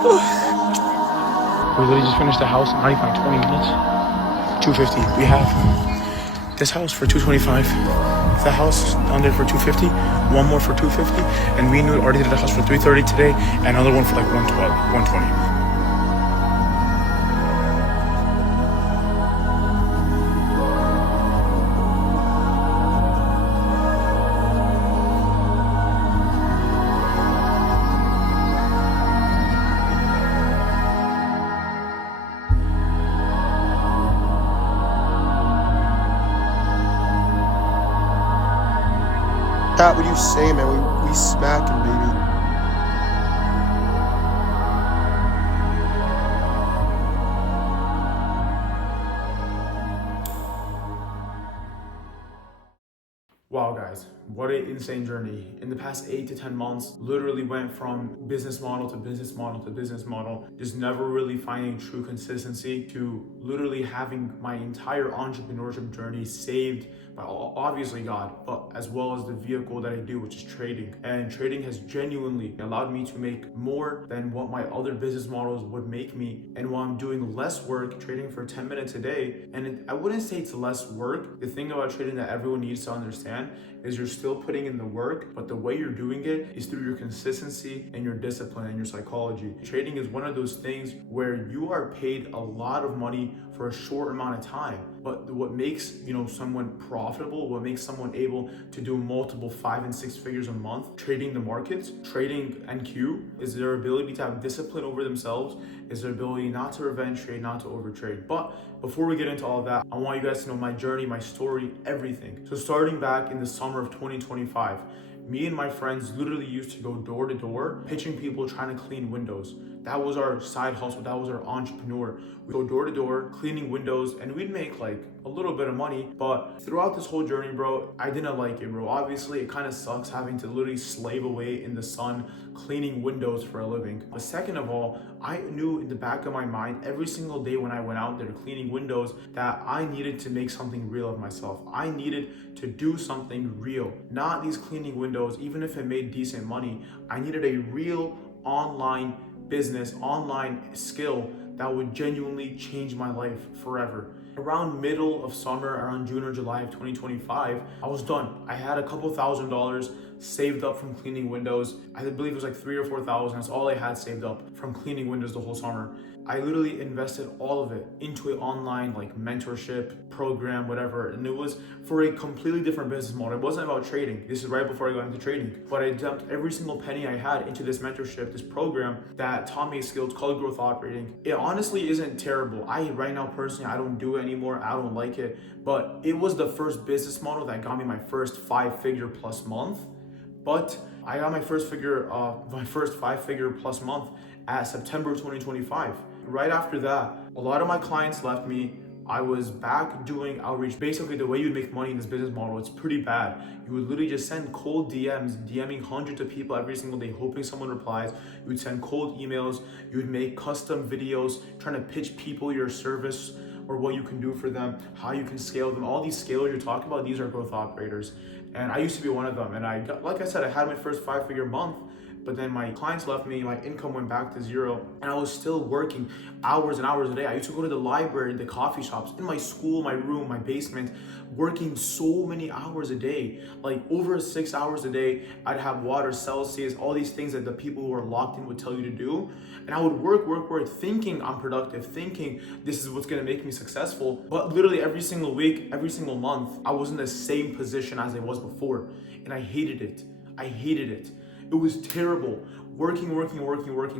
We literally just finished the house in not even like 20 minutes. 250. We have this house for 225. The house down there for 250. One more for 250. And we already did the house for 330 today. And another one for like 112, 120. Pat, what do you say, man? We smacking, baby. Wow, guys, what an insane journey. In the past 8 to 10 months, literally went from business model to business model to business model, just never really finding true consistency, to literally having my entire entrepreneurship journey saved by obviously God, but as well as the vehicle that I do, which is trading. And trading has genuinely allowed me to make more than what my other business models would make me. And while I'm doing less work, trading for 10 minutes a day, and I wouldn't say it's less work. The thing about trading that everyone needs to understand is you're still putting in the work, but the way you're doing it is through your consistency and your discipline and your psychology. Trading is one of those things where you are paid a lot of money for a short amount of time. But what makes someone profitable, what makes someone able to do multiple 5 and 6 figures a month trading the markets, trading NQ, is their ability to have discipline over themselves, is their ability not to revenge trade, not to overtrade. But before we get into all of that, I want you guys to know my journey, my story, everything. So starting back in the summer of 2025, me and my friends literally used to go door to door, pitching people trying to clean windows. That was our side hustle, that was our entrepreneur. We go door to door, cleaning windows, and we'd make like a little bit of money. But throughout this whole journey, bro, I didn't like it, bro. Obviously, it kind of sucks having to literally slave away in the sun, cleaning windows for a living. But second of all, I knew in the back of my mind, every single day when I went out there cleaning windows, that I needed to make something real of myself. I needed to do something real, not these cleaning windows, even if it made decent money. I needed a real online business, online skill that would genuinely change my life forever. Around middle of summer, around June or July of 2025, I was done. I had a couple $1,000s saved up from cleaning windows. I believe it was like 3 or 4,000. That's all I had saved up from cleaning windows the whole summer. I literally invested all of it into an online like mentorship program, whatever. And it was for a completely different business model. It wasn't about trading. This is right before I got into trading. But I dumped every single penny I had into this mentorship, this program that taught me a skill. It's called growth operating. It honestly isn't terrible. Right now personally, I don't do it anymore. I don't like it. But it was the first business model that got me my first 5-figure plus month. But I got my first 5-figure plus month at September 2025. Right after that, a lot of my clients left me. I was back doing outreach. Basically, the way you'd make money in this business model, it's pretty bad. You would literally just send cold DMs, DMing hundreds of people every single day, hoping someone replies. You would send cold emails. You would make custom videos, trying to pitch people your service or what you can do for them, how you can scale them. All these scalers you're talking about, these are growth operators. And I used to be one of them. And like I said, I had my first 5-figure month, but then my clients left me, my income went back to zero, and I was still working hours and hours a day. I used to go to the library, the coffee shops, in my school, my room, my basement, working so many hours a day, like over 6 hours a day. I'd have water, Celsius, all these things that the people who are locked in would tell you to do. And I would work, thinking I'm productive, thinking this is what's gonna make me successful. But literally every single week, every single month, I was in the same position as I was before. And I hated it. It was terrible. Working,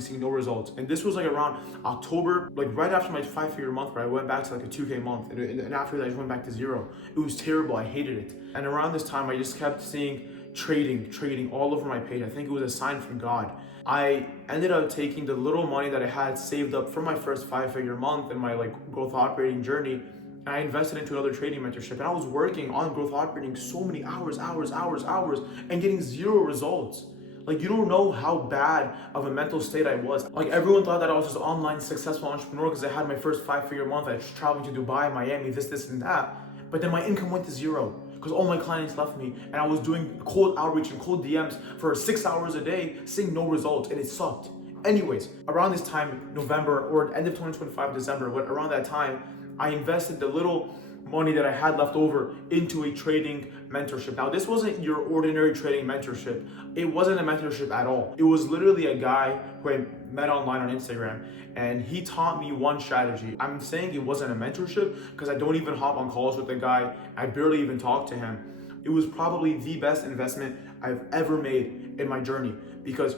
seeing no results. And this was like around October, like right after my 5-figure month, where I went back to like a 2K month. And after that, I just went back to zero. It was terrible. I hated it. And around this time, I just kept seeing trading all over my page. I think it was a sign from God. I ended up taking the little money that I had saved up from my first 5-figure month and my like growth operating journey, and I invested into another trading mentorship. And I was working on growth operating so many hours, and getting zero results. Like, you don't know how bad of a mental state I was. Like, everyone thought that I was just an online successful entrepreneur because I had my first 5-figure month. I was traveling to Dubai, Miami, this and that. But then my income went to zero because all my clients left me, and I was doing cold outreach and cold DMs for 6 hours a day, seeing no results, and it sucked. Anyways, around this time, November or end of 2025, December, around that time, I invested the little money that I had left over into a trading mentorship. Now, this wasn't your ordinary trading mentorship. It wasn't a mentorship at all. It was literally a guy who I met online on Instagram, and he taught me one strategy. I'm saying it wasn't a mentorship because I don't even hop on calls with the guy. I barely even talk to him. It was probably the best investment I've ever made in my journey, because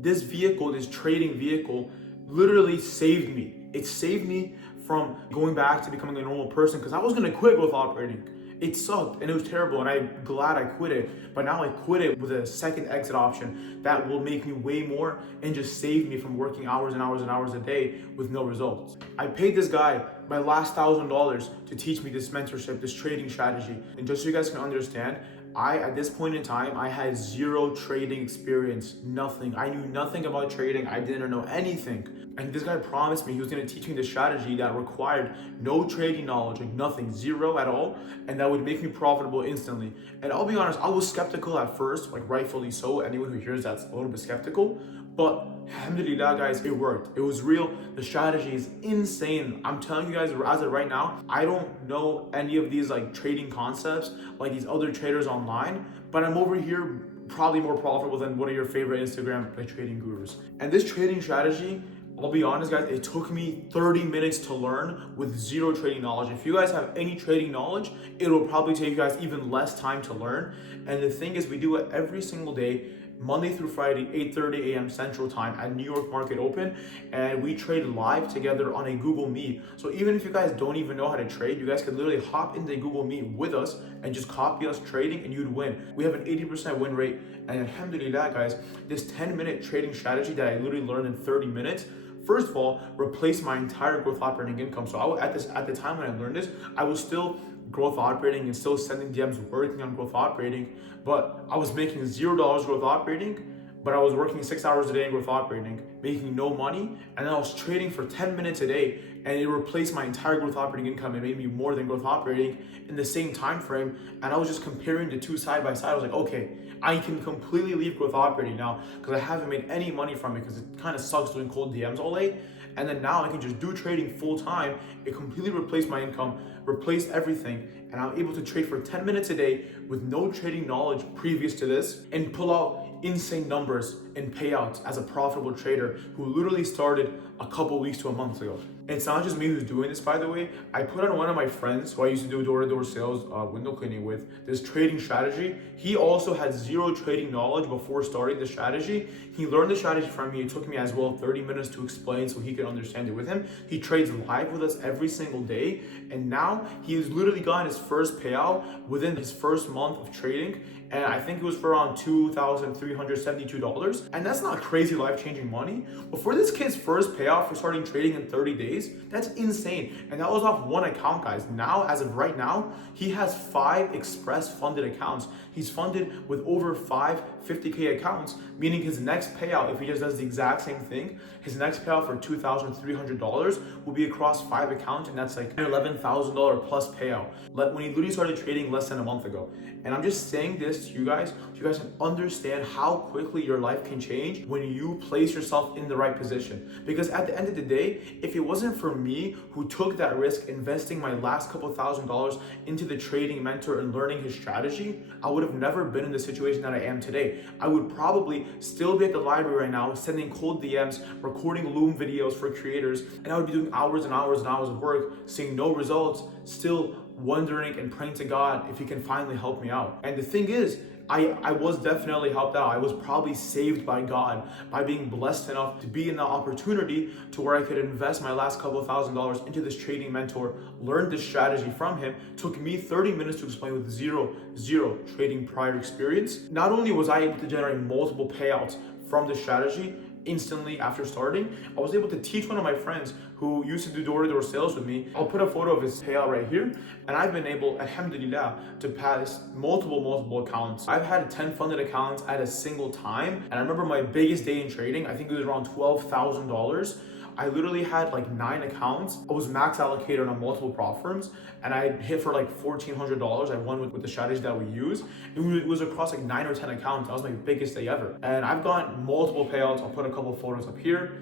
this vehicle, this trading vehicle, literally saved me. It saved me from going back to becoming a normal person, because I was gonna quit growth operating. It sucked and it was terrible, and I'm glad I quit it. But now I quit it with a second exit option that will make me way more and just save me from working hours and hours and hours a day with no results. I paid this guy my last $1,000 to teach me this mentorship, this trading strategy. And just so you guys can understand, at this point in time, I had zero trading experience, nothing. I knew nothing about trading. I didn't know anything. And this guy promised me he was gonna teach me the strategy that required no trading knowledge, like nothing, zero at all, and that would make me profitable instantly. And I'll be honest, I was skeptical at first, like rightfully so. Anyone who hears that's a little bit skeptical, but alhamdulillah, guys, it worked. It was real. The strategy is insane. I'm telling you guys, as of right now, I don't know any of these like trading concepts like these other traders online, but I'm over here probably more profitable than one of your favorite Instagram like trading gurus. And this trading strategy, I'll be honest, guys, it took me 30 minutes to learn with zero trading knowledge. If you guys have any trading knowledge, it'll probably take you guys even less time to learn. And the thing is, we do it every single day, Monday through Friday, 8:30 a.m. Central Time at New York Market Open, and we trade live together on a Google Meet. So even if you guys don't even know how to trade, you guys could literally hop into Google Meet with us and just copy us trading and you'd win. We have an 80% win rate, and alhamdulillah, guys, this 10-minute trading strategy that I literally learned in 30 minutes, first of all, replaced my entire growth operating income. So at the time when I learned this, I was still growth operating and still sending DMs, working on growth operating, but I was making $0 growth operating, but I was working 6 hours a day in growth operating, making no money, and then I was trading for 10 minutes a day, and it replaced my entire growth operating income and made me more than growth operating in the same time frame. And I was just comparing the two side by side. I was like, okay, I can completely leave growth operating now because I haven't made any money from it, because it kind of sucks doing cold DMs all day. And then now I can just do trading full time. It completely replaced my income, replaced everything, and I'm able to trade for 10 minutes a day with no trading knowledge previous to this and pull out insane numbers in payouts as a profitable trader who literally started a couple weeks to a month ago. And it's not just me who's doing this, by the way. I put on one of my friends who I used to do door-to-door sales, window cleaning with, this trading strategy. He also had zero trading knowledge before starting the strategy. He learned the strategy from me. It took me as well 30 minutes to explain so he could understand it with him. He trades live with us every single day, and now he's literally gotten his first payout within his first month of trading, and I think it was for around $2,372. And that's not crazy life-changing money, but for this kid's first payout for starting trading in 30 days, that's insane. And that was off one account, guys. Now, as of right now, he has 5 express funded accounts. He's funded with over 5 50K accounts, meaning his next payout, if he just does the exact same thing, his next payout for $2,300 will be across 5 accounts, and that's like an $11,000 plus payout when he literally started trading less than a month ago. And I'm just saying this to you guys so you guys can understand how quickly your life can change when you place yourself in the right position. Because at the end of the day, if it wasn't for me who took that risk investing my last couple $1,000s into the trading mentor and learning his strategy, I would have never been in the situation that I am today. I would probably still be at the library right now sending cold DMs, recording Loom videos for creators, and I would be doing hours and hours and hours of work, seeing no results, still wondering and praying to God if he can finally help me out. And the thing is, I was definitely helped out. I was probably saved by God by being blessed enough to be in the opportunity to where I could invest my last couple $1,000s into this trading mentor, learn this strategy from him. Took me 30 minutes to explain with zero trading prior experience. Not only was I able to generate multiple payouts from this strategy instantly after starting, I was able to teach one of my friends who used to do door-to-door sales with me. I'll put a photo of his payout right here, and I've been able, alhamdulillah, to pass multiple accounts. I've had 10 funded accounts at a single time, and I remember my biggest day in trading, I think it was around $12,000. I literally had like 9 accounts. I was max allocated on multiple prop firms, and I hit for like $1,400. I won with the strategy that we use. It was across like 9 or 10 accounts. That was my biggest day ever. And I've gotten multiple payouts. I'll put a couple photos up here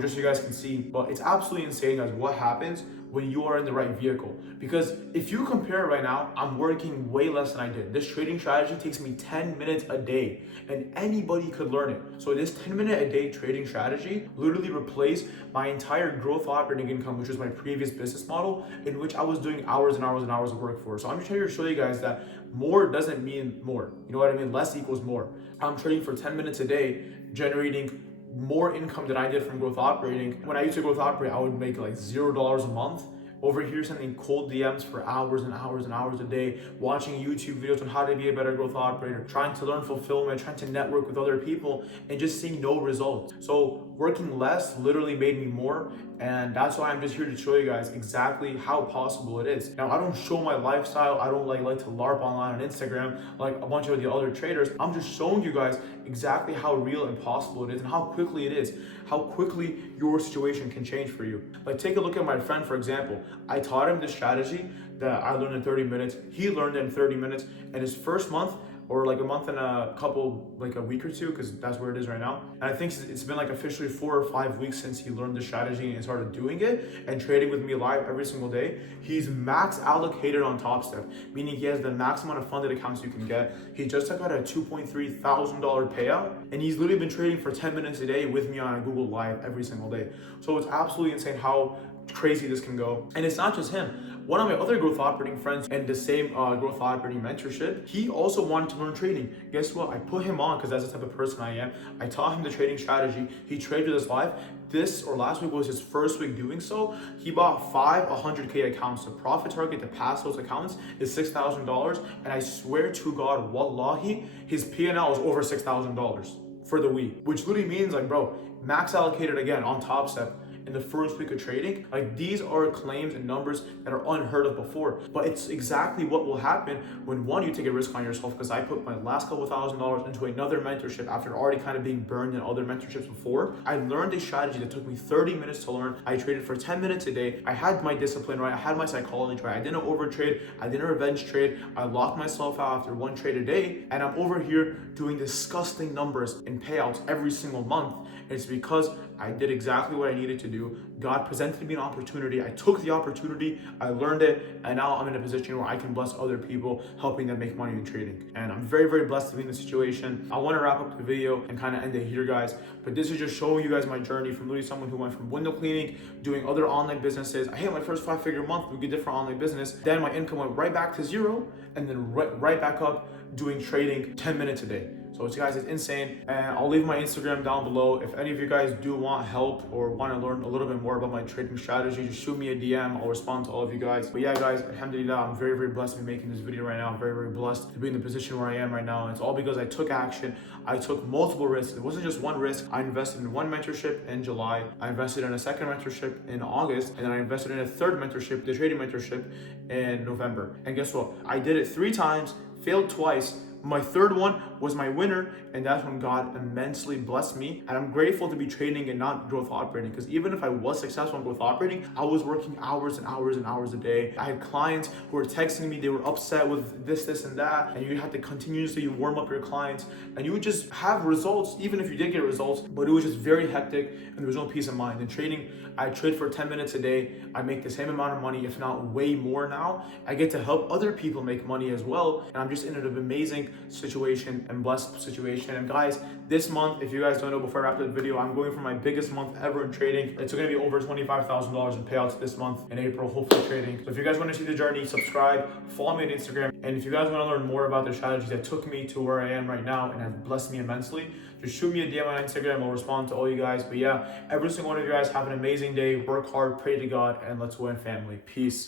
just so you guys can see. But it's absolutely insane, guys, what happens when you are in the right vehicle. Because if you compare right now, I'm working way less than I did. This trading strategy takes me 10 minutes a day, and anybody could learn it. So this 10-minute a day trading strategy literally replaced my entire growth operating income, which was my previous business model, in which I was doing hours and hours and hours of work for. So I'm just here to show you guys that more doesn't mean more. You know what I mean? Less equals more. I'm trading for 10 minutes a day, generating more income than I did from growth operating. When I used to growth operate, I would make like $0 a month. Over here, sending cold DMs for hours and hours and hours a day, watching YouTube videos on how to be a better growth operator, trying to learn fulfillment, trying to network with other people, and just seeing no results. So working less literally made me more, and that's why I'm just here to show you guys exactly how possible it is. Now, I don't show my lifestyle. I don't like to LARP online on Instagram like a bunch of the other traders. I'm just showing you guys exactly how real and possible it is, and how quickly it is, how quickly your situation can change for you. Like, take a look at my friend, for example. I taught him this strategy that I learned in 30 minutes. He learned it in 30 minutes. And his first month, or like a month and a couple, like a week or two, because that's where it is right now. And I think it's been like officially 4 or 5 weeks since he learned the strategy and started doing it and trading with me live every single day. He's max allocated on Top Step, meaning he has the max amount of funded accounts you can get. He just took out a $2.3 thousand payout, and he's literally been trading for 10 minutes a day with me on a Google Live every single day. So it's absolutely insane how crazy this can go. And it's not just him. One of my other growth operating friends and the same growth operating mentorship, he also wanted to learn trading. Guess what? I put him on because that's the type of person I am. I taught him the trading strategy. He traded with us live. This or last week was his first week doing so. He bought 5 100K accounts. The profit target to pass those accounts is $6,000. And I swear to God, wallahi, his P&L is over $6,000 for the week, which literally means like, bro, max allocated again on Top Step in the first week of trading. Like, these are claims and numbers that are unheard of before, but it's exactly what will happen when, one, you take a risk on yourself, because I put my last couple $1,000s into another mentorship after already kind of being burned in other mentorships before. I learned a strategy that took me 30 minutes to learn. I traded for 10 minutes a day. I had my discipline right. I had my psychology right. I didn't overtrade. I didn't revenge trade. I locked myself out after 1 trade a day, and I'm over here doing disgusting numbers in payouts every single month. It's because I did exactly what I needed to do. God presented me an opportunity. I took the opportunity, I learned it, and now I'm in a position where I can bless other people, helping them make money in trading. And I'm very, very blessed to be in this situation. I want to wrap up the video and kind of end it here, guys. But this is just showing you guys my journey from literally someone who went from window cleaning, doing other online businesses. I hit my first 5-figure month with a different online business. Then my income went right back to zero, and then right back up doing trading 10 minutes a day. So guys, it's insane. And I'll leave my Instagram down below. If any of you guys do want help or want to learn a little bit more about my trading strategy, just shoot me a DM. I'll respond to all of you guys. But yeah, guys, alhamdulillah, I'm very, very blessed to be making this video right now. I'm very, very blessed to be in the position where I am right now. And it's all because I took action. I took multiple risks. It wasn't just one risk. I invested in one mentorship in July. I invested in a second mentorship in August. And then I invested in a third mentorship, the trading mentorship, in November. And guess what? I did it 3 times, failed twice. My third one was my winner, and that's when God immensely blessed me. And I'm grateful to be trading and not growth operating, because even if I was successful in growth operating, I was working hours and hours and hours a day. I had clients who were texting me, they were upset with this, and that, and you had to continuously warm up your clients, and you would just have results, even if you did get results, but it was just very hectic, and there was no peace of mind. In trading, I trade for 10 minutes a day. I make the same amount of money, if not way more now. I get to help other people make money as well, and I'm just in an amazing situation and blessed situation. And guys, this month, if you guys don't know, before I wrap the video, I'm going for my biggest month ever in trading. It's going to be over $25,000 in payouts this month in April, hopefully trading. So if you guys want to see the journey, subscribe, follow me on Instagram. And if you guys want to learn more about the strategies that took me to where I am right now and have blessed me immensely, just shoot me a DM on Instagram. I'll respond to all you guys. But yeah, every single one of you guys have an amazing day. Work hard, pray to God, and let's win, family. Peace.